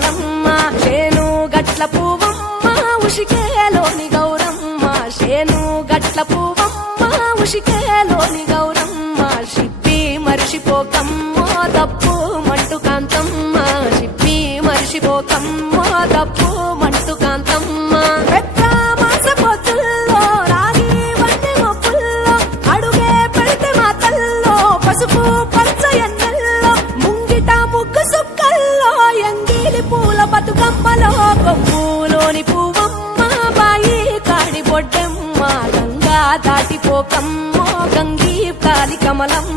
కమలమ్మ శేను గట్ల పువ్వమ్మ ఉషికేలోని గౌరమ్మ శేను గట్ల పువ్వమ్మ ఉషికేలోని గౌరమ్మ షిప్పి మరిషిపోకమ్మో తప్పు మంటు కాంతమ్మ షిప్పి మరిషిపోకమ్మో తప్పు మంటు కాంతమ్మ పెద్ద మాస పొత్తుల్లో రాగి వంటి మొప్పుల్లో అడుగే పెడితే మాతల్లో పసుపు పచ్చ ఎన్నెల్లో ముంగిట ముగ్గు సుక్కల్లో ఎంగిలి పూల బతుకమ్మలో కొమ్ములోని పువ్వమ్మ బాయి కాడి బొడ్డెమ్మ గంగా దాటిపోకమ్మో గంగీ కాలి కమలమ్మ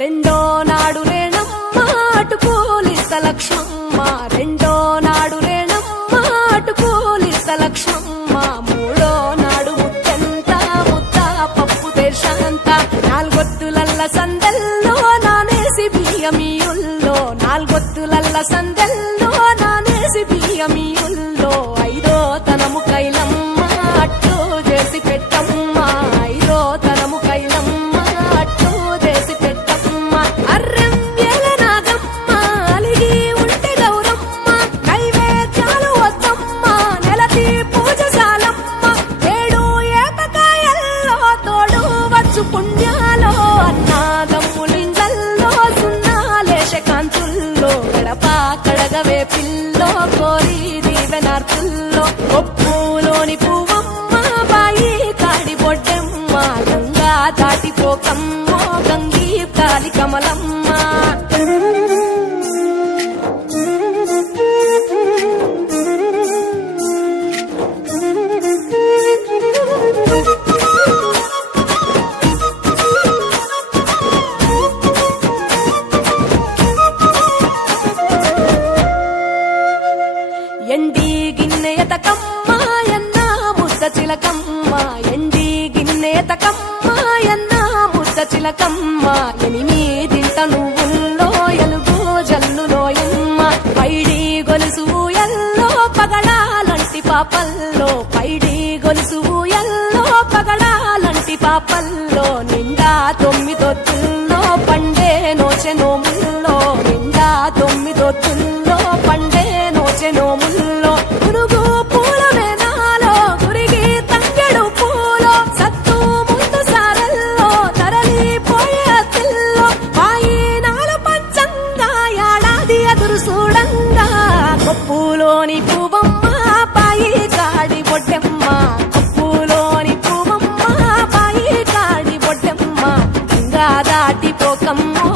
రెండో నాడు రేణమ్మ అటుకూలిస్త లక్ష్మమ్మ రెండో నాడు రేణమ్మ అటుకూలిస్త లక్ష్మమ్మ మూడో నాడు ముత్తెంత ముద్ద పప్పు దేశంత నాలుగొత్తులల్ల సందెల్లో నానేసి బియ్యమియుల్లో నాలుగొత్తులల్ల సందెల్లో నానేసి బియ్యమియుల్లో ఐదో తనము కైలమ్మ అట్టు చేసి పెట్టమ్మ ఐదో తనము కైలమ్మ అట్టు చేసి పెట్టమ్మ అర్రం వేల నాగమ్మ అలిగి ఉంటే గౌరమ్మ నైవేద్యాలు వద్దమ్మ నెలతి పూజశాలమ్మ ఏడు ఏపకాయల్లో తోడు వచ్చు పుణ్యాలో అన్నాదమ్ములింగల్లో సున్నాలేశ కాంతుల్లో గడప కడగవే పిల్లో కోరి దీవెనార్తుల్లో ఒప్పులోని పువ్వమ్మ బాయి కాడి బొడ్డెమ్మ గంగా దాటిపోకమ్మో గంగీ కాలి కమలమ్మ ఎండి గిన్నెయతకమ్మ ఎన్న ముద్ద చిలకమ్మ ఎండి గిన్నెయతకమ్మ ఎన్న ముద్ద చిలకమ్మ ఎనిమిదింట నువ్వుల్లో ఎలుగు జల్లులో ఎమ్మ పైడి గొలుసు ఎల్లో పగడాలంటి పాపల్లో పైడి గొలుసు ఎల్లో పగడాలంటి పాపల్లో నిండా తొమ్మిదొత్తుల్లో పండే నోచె నోముల్లో నిండా తొమ్మిదొత్తుల్లో పండే నోచె నోముల్లో గునుగు పూల మేనాలో గురిగి తంగెడు పూలో సత్తు ముందు సారల్లో తరలిపోయే అత్తిల్లో వాయినాల పంచంగా ఏడాది ఎదురు చూడంగా కొప్పులోని పువ్వమ్మ పాయి కాడి బొడ్డెమ్మ కొప్పులోని పువ్వమ్మ పాయి కాడి బొడ్డెమ్మ గంగా దాటిపోకమ్మో